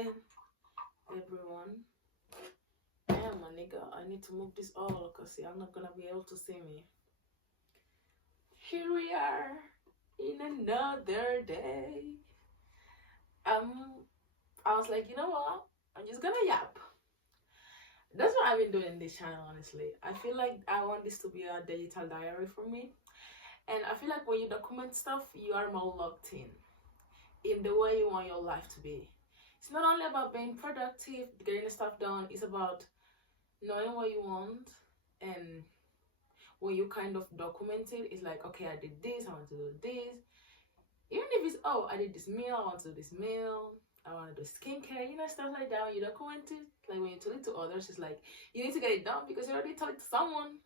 Hey, everyone. Damn, my nigga, I need to move this all because I'm not gonna be able to see me. Here we are in another day. I was like, you know what? I'm just gonna yap. That's what I've been doing in this channel, honestly. I feel like I want this to be a digital diary for me. And I feel like when you document stuff, you are more locked in the way you want your life to be. It's not only about being productive, getting stuff done, it's about knowing what you want. And when you kind of document it, it's like, okay, I did this, I want to do this. Even if it's, oh, I did this meal, I want to do this meal, I want to do skincare, stuff like that. When you document it, like when you tell it to others, it's like you need to get it done because you already told it to someone,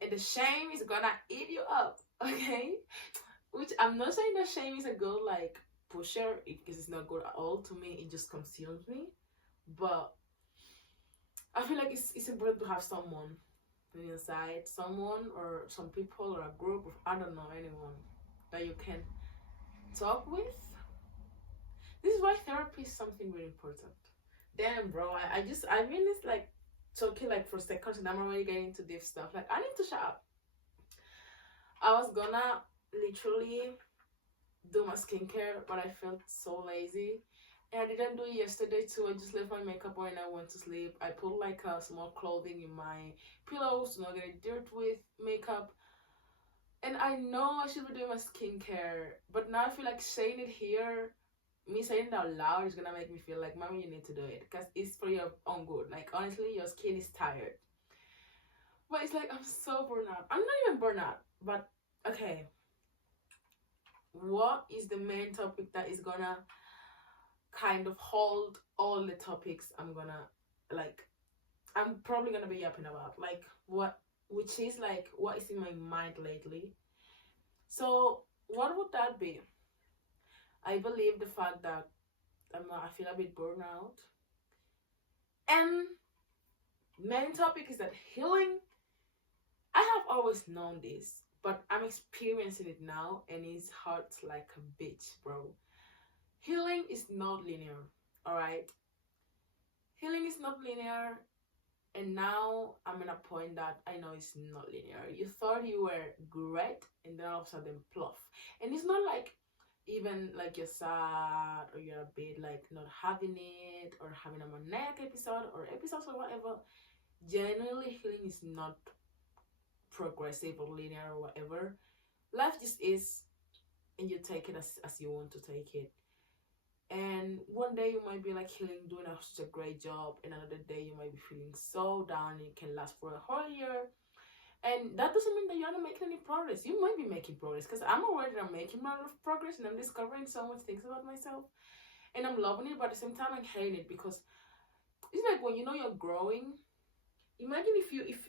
and the shame is gonna eat you up. Okay, which I'm not saying that shame is a good like pusher, because it's not good at all. To me, it just consumes me. But I feel like it's important to have someone on your side, someone or some people or a group of, I don't know, anyone that you can talk with. This is why therapy is something really important. Damn, bro, I mean, it's like talking like for seconds and I'm already getting into deep stuff. Like, I need to shut up. I was gonna literally do my skincare, but I felt so lazy. And I didn't do it yesterday too. I just left my makeup on and I went to sleep. I put like a small clothing in my pillows to not get dirt with makeup. And I know I should be doing my skincare, but now I feel like saying it here, me saying it out loud, is gonna make me feel like, mommy, you need to do it because it's for your own good. Like, honestly, your skin is tired. But it's like, I'm so burnt out. I'm not even burnt out, but okay. What is the main topic that is gonna kind of hold all the topics I'm probably gonna be yapping about? Like, which is like, what is in my mind lately? So, what would that be? I believe the fact that I feel a bit burnt out. And main topic is that healing. I have always known this, but I'm experiencing it now, and it's hard like a bitch, bro. Healing is not linear, alright? Healing is not linear, and now I'm at a point that I know it's not linear. You thought you were great, and then all of a sudden, pluff. And it's not like even like you're sad or you're a bit like not having it or having a manic episode or episodes or whatever. Genuinely, healing is not progressive or linear or whatever. Life just is, and you take it as you want to take it. And one day you might be like healing, doing such a great job, and another day you might be feeling so down. It can last for a whole year, and that doesn't mean that you're not making any progress. You might be making progress, because I'm aware that I'm making a lot of progress and I'm discovering so much things about myself, and I'm loving it. But at the same time, I'm hating it, because it's like when you know you're growing. Imagine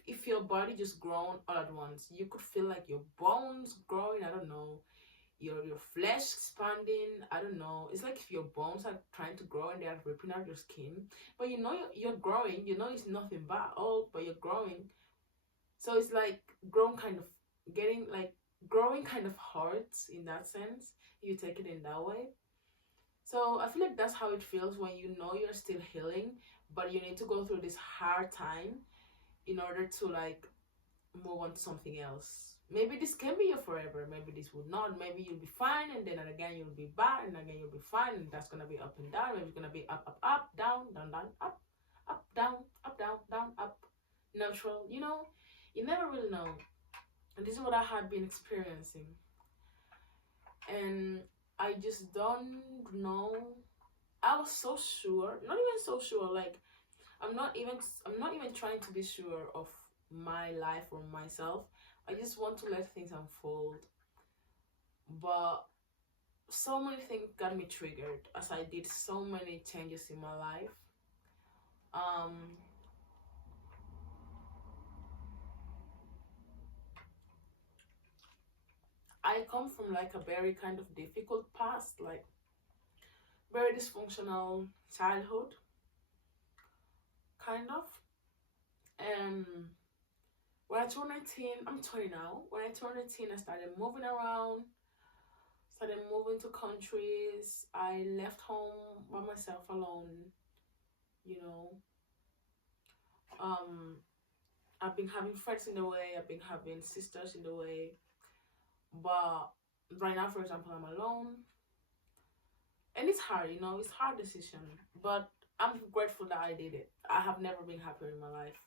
if your body just grown all at once. You could feel like your bones growing. I don't know, your flesh expanding. I don't know. It's like if your bones are trying to grow and they are ripping out your skin. But you know you're growing. You know it's nothing bad all, but you're growing. So it's like growing kind of hurts in that sense. You take it in that way. So I feel like that's how it feels when you know you're still healing, but you need to go through this hard time in order to like move on to something else. Maybe this can be your forever, maybe this would not. Maybe you'll be fine, and then again you'll be bad, and again you'll be fine, and that's gonna be up and down. Maybe it's gonna be up, down, down, down, up, down, down, up, neutral. You never really know. And this is what I had been experiencing, and I just don't know. I was so sure, not even so sure, like I'm not even trying to be sure of my life or myself. I just want to let things unfold. But so many things got me triggered as I did so many changes in my life. I come from like a very kind of difficult past, like very dysfunctional childhood, kind of. And when I turned 19, I'm 20 now. When I turned 18, I started moving around, started moving to countries. I left home by myself alone, you know. Um, I've been having friends in the way, I've been having sisters in the way, but right now, for example, I'm alone, and it's hard, you know, it's hard decision, but I'm grateful that I did it. I have never been happier in my life,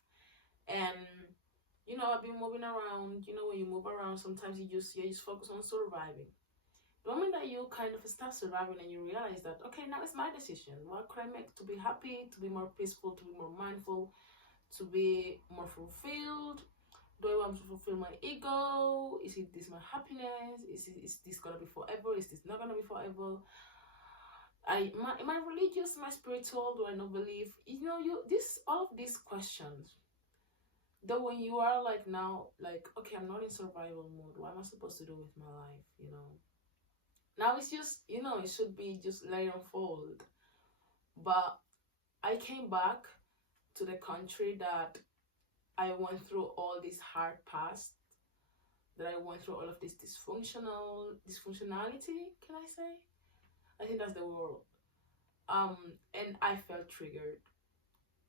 and you know, I've been moving around. You know, when you move around, sometimes you just focus on surviving. The moment that you kind of start surviving and you realize that, okay, now it's my decision. What could I make to be happy, to be more peaceful, to be more mindful, to be more fulfilled? Do I want to fulfill my ego? Is it this my happiness? Is this gonna be forever? Is this not gonna be forever? Am I religious? Am I spiritual? Do I not believe? You know, all of these questions. Though when you are like now, like, okay, I'm not in survival mode. What am I supposed to do with my life? You know. Now it's just, you know, it should be just let it unfold. But I came back to the country that I went through all this hard past, that I went through all of this dysfunctionality, can I say? I think that's the word. And I felt triggered.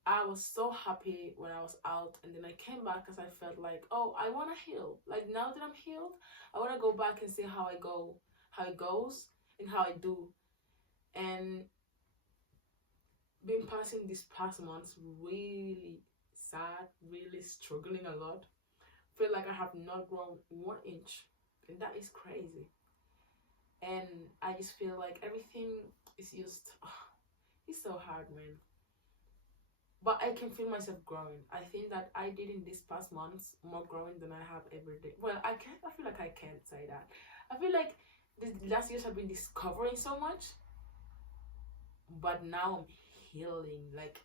I was so happy when I was out, and then I came back because I felt like, oh, I want to heal. Like, now that I'm healed, I want to go back and see how it goes, and how I do. And been passing these past months really sad, really struggling a lot. Feel like I have not grown 1 inch, and that is crazy. And I just feel like everything is just, it's so hard, man. But I can feel myself growing. I think that I did in these past months more growing than I have every day. Well, I feel like I can't say that. I feel like these last years I've been discovering so much, but now I'm healing. Like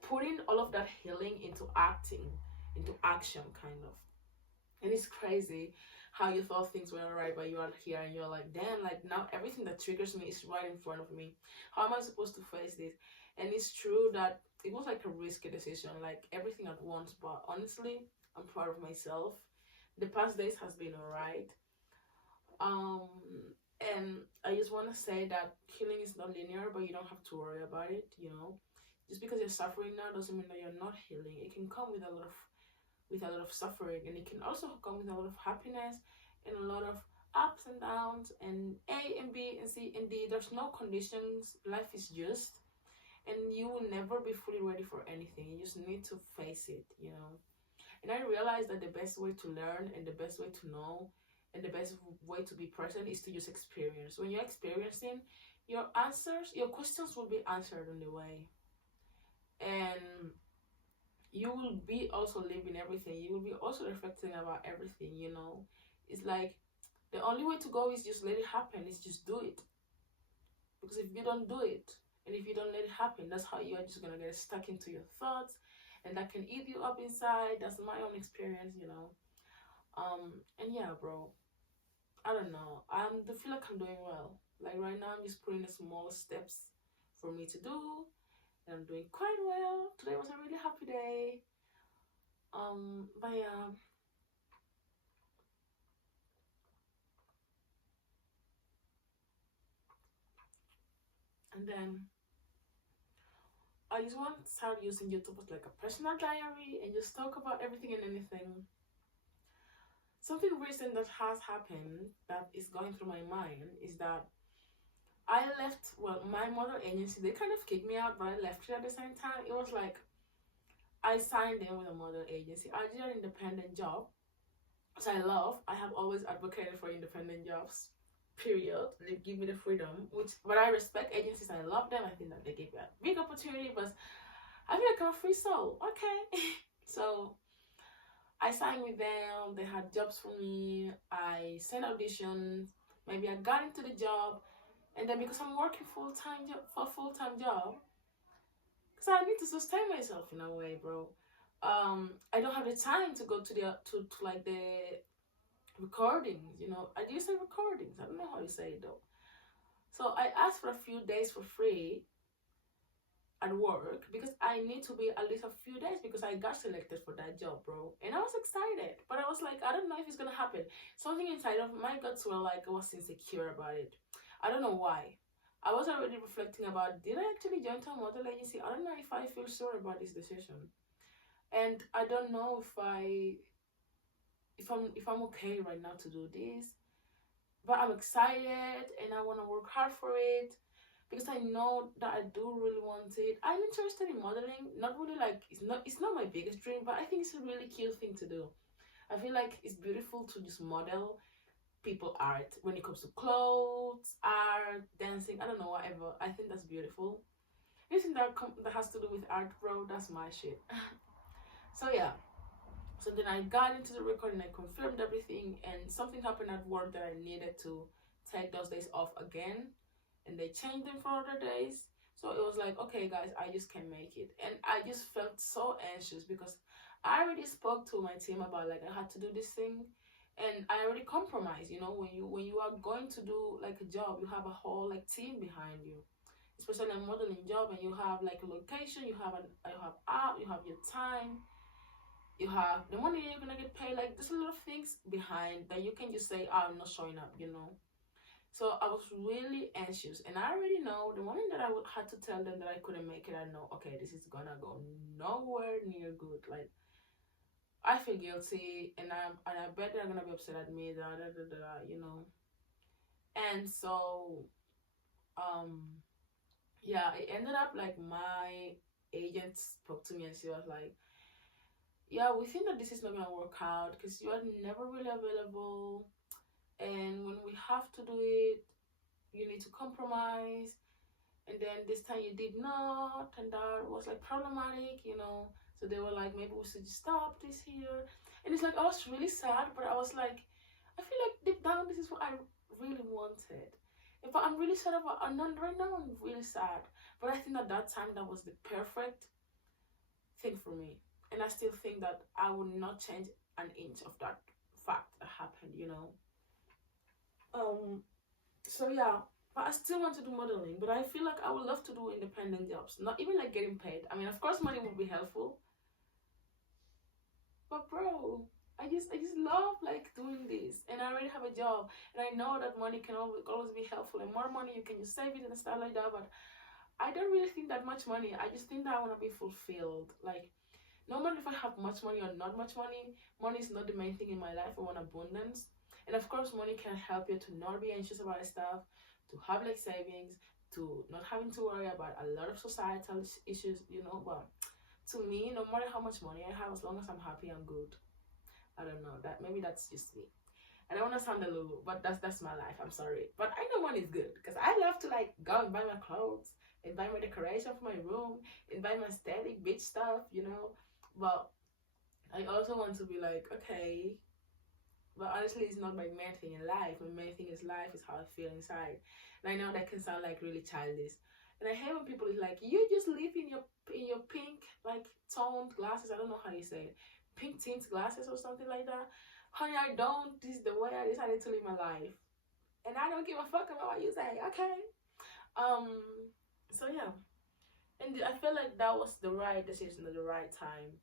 putting all of that healing into action, kind of. And it's crazy how you thought things were alright, but you are here and you're like, damn, like now everything that triggers me is right in front of me. How am I supposed to face this? And it's true that it was like a risky decision, like everything at once, but honestly, I'm proud of myself. The past days has been alright. And I just want to say that healing is not linear, but you don't have to worry about it, you know. Just because you're suffering now doesn't mean that you're not healing. It can come with a lot of suffering, and it can also come with a lot of happiness and a lot of ups and downs and A and B and C and D. There's no conditions. Life is just, and you will never be fully ready for anything. You just need to face it, you know. And I realized that the best way to learn and the best way to know and the best way to be present is to just experience. When you're experiencing, your questions will be answered on the way. And you will be also living everything. You will be also reflecting about everything, you know. It's like the only way to go is just let it happen. It's just do it. Because if you don't do it, and if you don't let it happen, that's how you are just gonna get stuck into your thoughts, and that can eat you up inside. That's my own experience, you know. And yeah, bro, I don't know. I feel like I'm doing well. Like right now, I'm just putting the small steps for me to do, and I'm doing quite well. Today was a really happy day. But yeah. And then I just want to start using YouTube as like a personal diary and just talk about everything and anything. Something recent that has happened that is going through my mind is that I left, well, my model agency, they kind of kicked me out, but I left it at the same time. It was like I signed in with a model agency. I did an independent job, which I love. I have always advocated for independent jobs, period. They give me the freedom, but I respect agencies. I love them. I think that they give me a big opportunity, but I feel like I'm a free soul. Okay. So I signed with them. They had jobs for me. I sent auditions. Maybe I got into the job, and then because I'm working full-time job, because I need to sustain myself in a way, bro. I don't have the time to go to to like the recordings, you know. I do say recordings. I don't know how you say it though. So I asked for a few days for free, at work because I need to be at least a few days because I got selected for that job, bro. And I was excited, but I was like, I don't know if it's gonna happen. Something inside of my guts were like, I was insecure about it. I don't know why. I was already reflecting about, did I actually join a model agency? I don't know if I feel sure about this decision, and I don't know if I'm okay right now to do this. But I'm excited and I want to work hard for it because I know that I do really want it. I'm interested in modeling, not really like it's not my biggest dream, but I think it's a really cute thing to do. I feel like it's beautiful to just model people art when it comes to clothes, art, dancing, I don't know, whatever. I think that's beautiful. Anything that has to do with art, bro, that's my shit. So yeah. So then I got into the recording, I confirmed everything, and something happened at work that I needed to take those days off again, and they changed them for other days. So it was like, okay, guys, I just can't make it, and I just felt so anxious because I already spoke to my team about like I had to do this thing, and I already compromised. You know, when you are going to do like a job, you have a whole like team behind you, especially a modeling job, and you have like a location, you have art, you have your time, you have the money you're gonna get paid. Like there's a lot of things behind that you can just say, oh, I'm not showing up, you know. So I was really anxious, and I already know the moment that I would had to tell them that I couldn't make it, I know, okay, this is gonna go nowhere near good. Like I feel guilty, and I bet they're gonna be upset at me, you know. And so yeah, it ended up like my agent spoke to me and she was like, yeah, we think that this is not gonna work out because you are never really available, and when we have to do it, you need to compromise. And then this time you did not, and that was like problematic, you know. So they were like, maybe we should stop this here. And it's like I was really sad, but I was like, I feel like deep down this is what I really wanted. If I'm really sad about, and right now I'm really sad, but I think at that time that was the perfect thing for me. And I still think that I would not change an inch of that fact that happened, you know. So yeah, but I still want to do modeling, but I feel like I would love to do independent jobs, not even like getting paid. I mean, of course money would be helpful, but bro, I just love like doing this, and I already have a job, and I know that money can always be helpful, and more money you can just save it and stuff like that. But I don't really think that much money. I just think that I want to be fulfilled. Like no matter if I have much money or not much money, money is not the main thing in my life. I want abundance. And of course, money can help you to not be anxious about stuff, to have like savings, to not having to worry about a lot of societal issues, you know. But to me, no matter how much money I have, as long as I'm happy, I'm good. I don't know. That maybe that's just me. I don't want to sound a little, but that's my life. I'm sorry. But I know money is good because I love to like go and buy my clothes and buy my decoration for my room and buy my static bitch stuff, you know. But I also want to be like, okay, but honestly, it's not my main thing in life. My main thing is life is how I feel inside. And I know that can sound like really childish. And I hate when people is like, you just live in your pink like toned glasses. I don't know how you say it, pink tint glasses or something like that. Honey, I don't. This is the way I decided to live my life, and I don't give a fuck about what you say. Okay. So yeah, and I feel like that was the right decision at the right time.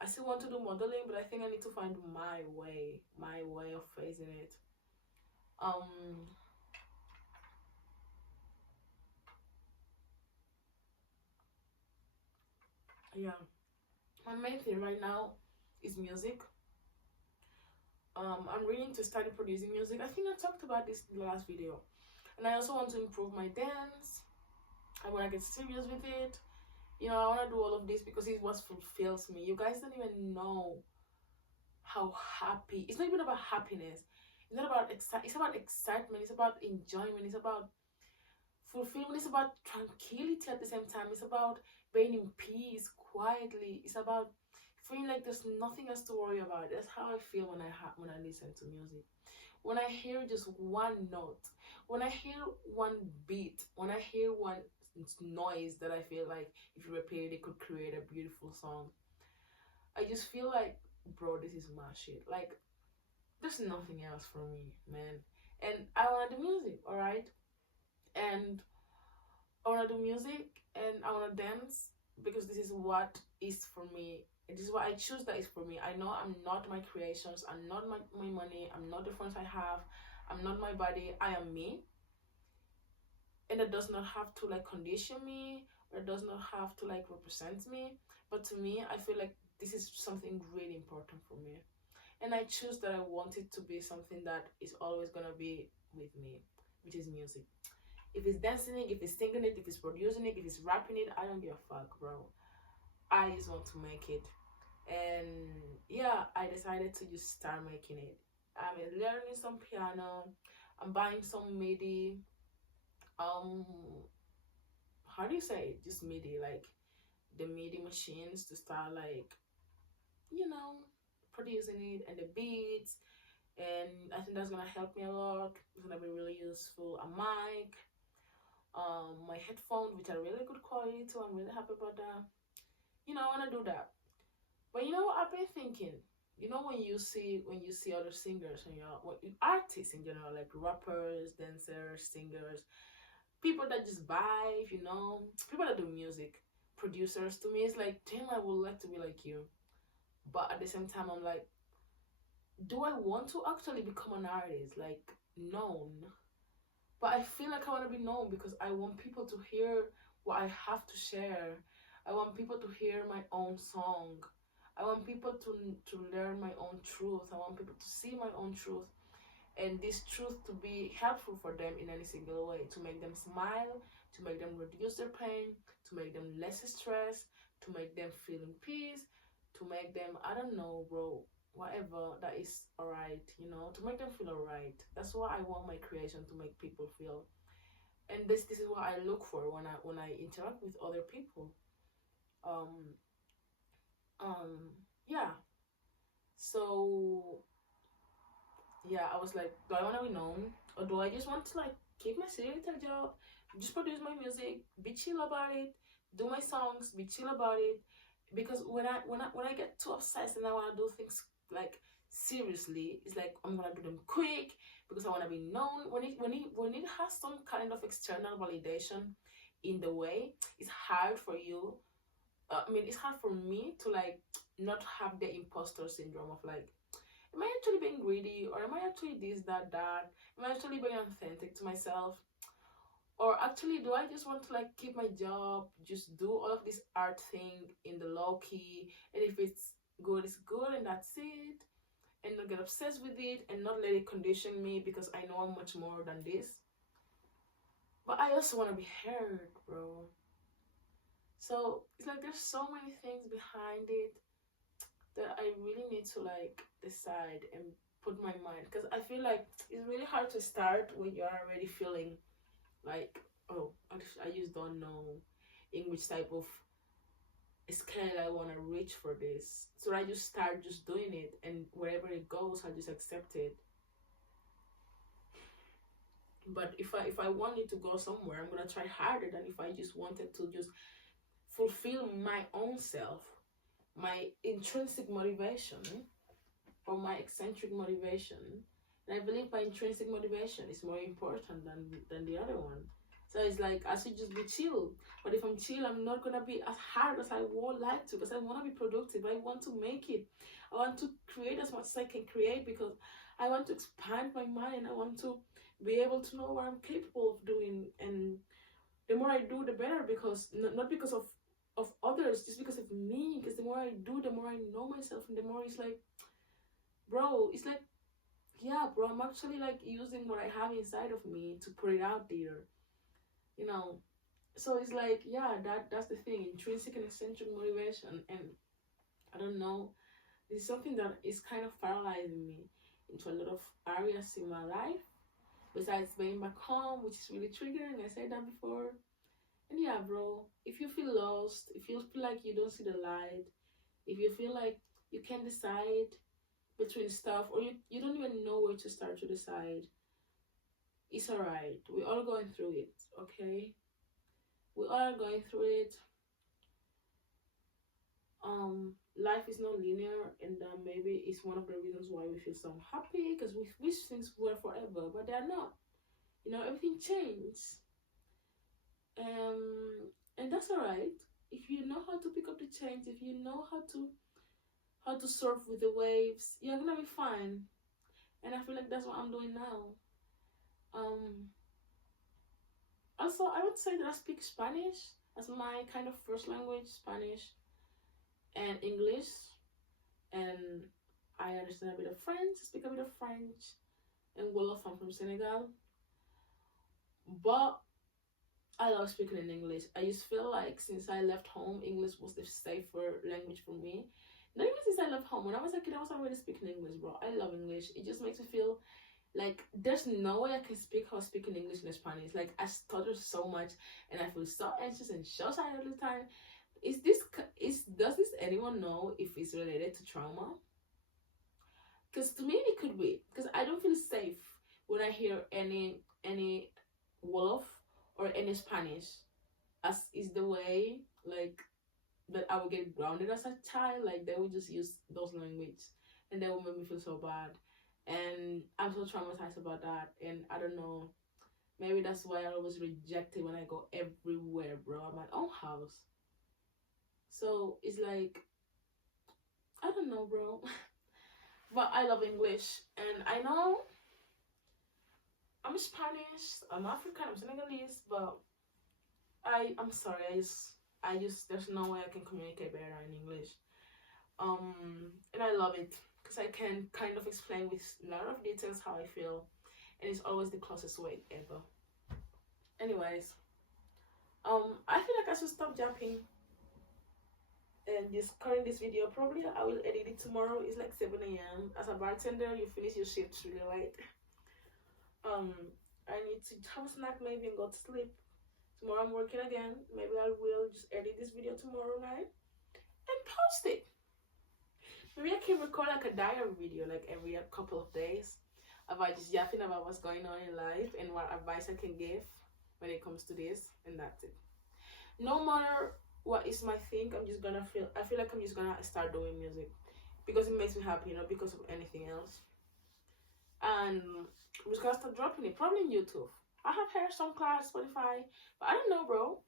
I still want to do modeling, but I think I need to find my way of facing it. Um, yeah, my main thing right now is music. I'm ready to start producing music. I think I talked about this in the last video, and I also want to improve my dance. I want to get serious with it. You know, I want to do all of this because it's what fulfills me. You guys don't even know how happy. It's not even about happiness. It's not about it's about excitement. It's about enjoyment. It's about fulfillment. It's about tranquility at the same time. It's about being in peace quietly. It's about feeling like there's nothing else to worry about. That's how I feel when I listen to music. When I hear just one note, when I hear one beat, when I hear one noise that I feel like if you repeat it, it could create a beautiful song. I just feel like, bro, this is my shit. Like, there's nothing else for me, man. And I want to do music, all right? And I want to do music and I want to dance because this is what is for me. This is what I choose that is for me. I know I'm not my creations. I'm not my money. I'm not the friends I have. I'm not my body. I am me. And it does not have to like condition me, or it does not have to like represent me. But to me, I feel like this is something really important for me. And I choose that I want it to be something that is always gonna be with me, which is music. If it's dancing it, if it's singing it, if it's producing it, if it's rapping it, I don't give a fuck, bro. I just want to make it. And yeah, I decided to just start making it. I'm learning some piano. I'm buying some MIDI. Um, how do you say it? Just MIDI, like the MIDI machines to start like, you know, producing it and the beats. And I think that's gonna help me a lot. It's gonna be really useful. A mic, my headphones, which are really good quality too. I'm really happy about that. You know, I wanna do that. But you know what I've been thinking? You know when you see other singers and artists in general, like rappers, dancers, singers, people that just vibe, you know, people that do music, producers. To me, it's like, damn, I would like to be like you. But at the same time, I'm like, do I want to actually become an artist, like known? But I feel like I want to be known because I want people to hear what I have to share. I want people to hear my own song. I want people to learn my own truth. I want people to see my own truth. And this truth to be helpful for them in any single way. To make them smile, to make them reduce their pain, to make them less stressed, to make them feel in peace, to make them, I don't know, bro, whatever that is alright, you know, to make them feel alright. That's what I want my creation to make people feel. And this is what I look for when I interact with other people. Um yeah. So yeah, I was like, do I want to be known, or do I just want to like keep my city little job, just produce my music, be chill about it, do my songs, be chill about it? Because when I get too obsessed and I want to do things like seriously, it's like I'm gonna do them quick because I want to be known. When it has some kind of external validation in the way, it's hard for you. I mean, it's hard for me to like not have the imposter syndrome of like, am I actually being greedy, or am I actually this, that, that? Am I actually being authentic to myself? Or actually, do I just want to like keep my job, just do all of this art thing in the low key, and if it's good, and that's it, and not get obsessed with it, and not let it condition me because I know I'm much more than this. But I also want to be heard, bro. So it's like there's so many things behind it that I really need to like decide and put my mind, because I feel like it's really hard to start when you're already feeling like, oh, I just don't know in which type of scale I want to reach for this. So I just start just doing it, and wherever it goes, I just accept it. But if I want it to go somewhere, I'm gonna try harder than if I just wanted to just fulfill my own self, my intrinsic motivation, or my eccentric motivation. And I believe my intrinsic motivation is more important than the other one. So it's like I should just be chill. But if I'm chill, I'm not gonna be as hard as I would like to, because I want to be productive. I want to make it. I want to create as much as I can create, because I want to expand my mind. I want to be able to know what I'm capable of doing. And the more I do, the better, because not because of others, just because of me. Because the more I do, the more I know myself, and the more it's like, bro, it's like, yeah, bro, I'm actually like using what I have inside of me to put it out there, you know. So it's like, yeah, that's the thing, intrinsic and eccentric motivation. And I don't know, it's something that is kind of paralyzing me into a lot of areas in my life, besides being back home, which is really triggering. I said that before. And yeah, bro, if you feel lost, if you feel like you don't see the light, if you feel like you can't decide between stuff, or you don't even know where to start to decide, it's alright. We're all going through it, okay? We are going through it. Life is not linear, and maybe it's one of the reasons why we feel so happy, because we wish things were forever, but they're not. You know, everything changes. And that's all right. If you know how to pick up the change, if you know how to surf with the waves, you're gonna be fine. And I feel like that's what I'm doing now. Um, Also, I would say that I speak Spanish as my kind of first language, Spanish and English, and I understand a bit of French, speak a bit of French, and Wolof. I'm from Senegal, but I love speaking in English. I just feel like since I left home, English was the safer language for me. Not even since I left home. When I was a kid, I was already speaking English, bro. I love English. It just makes me feel like there's no way I can speak how I speak in English and Spanish. Like I stutter so much, and I feel so anxious and so tired all the time. Does this anyone know if it's related to trauma? Because to me it could be. Because I don't feel safe when I hear any Wolof or any Spanish, as is the way like that I would get grounded as a child. Like they would just use those language, and that would make me feel so bad. And I'm so traumatized about that. And I don't know. Maybe that's why I was rejected when I go everywhere, bro. At my own house. So it's like I don't know, bro. But I love English, and I know I'm Spanish, I'm African, I'm Senegalese, but I'm sorry. I just there's no way I can communicate better in English. And I love it because I can kind of explain with a lot of details how I feel, and it's always the closest way ever. Anyways, I feel like I should stop jumping and just current this video. Probably I will edit it tomorrow. It's like 7 a.m. As a bartender, you finish your shifts really late. I need to have a snack maybe and go to sleep. Tomorrow I'm working again. Maybe I will just edit this video tomorrow night and post it. Maybe I can record like a diary video like every couple of days about just yapping about what's going on in life and what advice I can give when it comes to this, and that's it. No matter what is my thing, I feel like I'm just gonna start doing music because it makes me happy, not because of anything else. And I'm just gonna start dropping it, probably on YouTube. I have heard SoundCloud, Spotify, but I don't know, bro.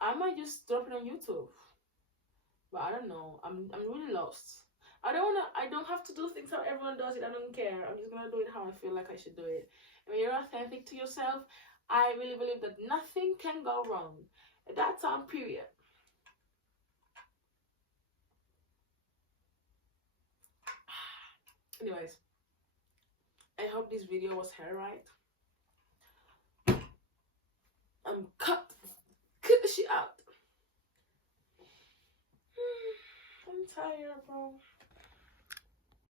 I might just drop it on YouTube. But I don't know. I'm really lost. I don't have to do things how everyone does it. I don't care. I'm just gonna do it how I feel like I should do it. And when you're authentic to yourself, I really believe that nothing can go wrong. That's on period. Anyways, I hope this video was hair right. Cut the shit out. I'm tired, bro.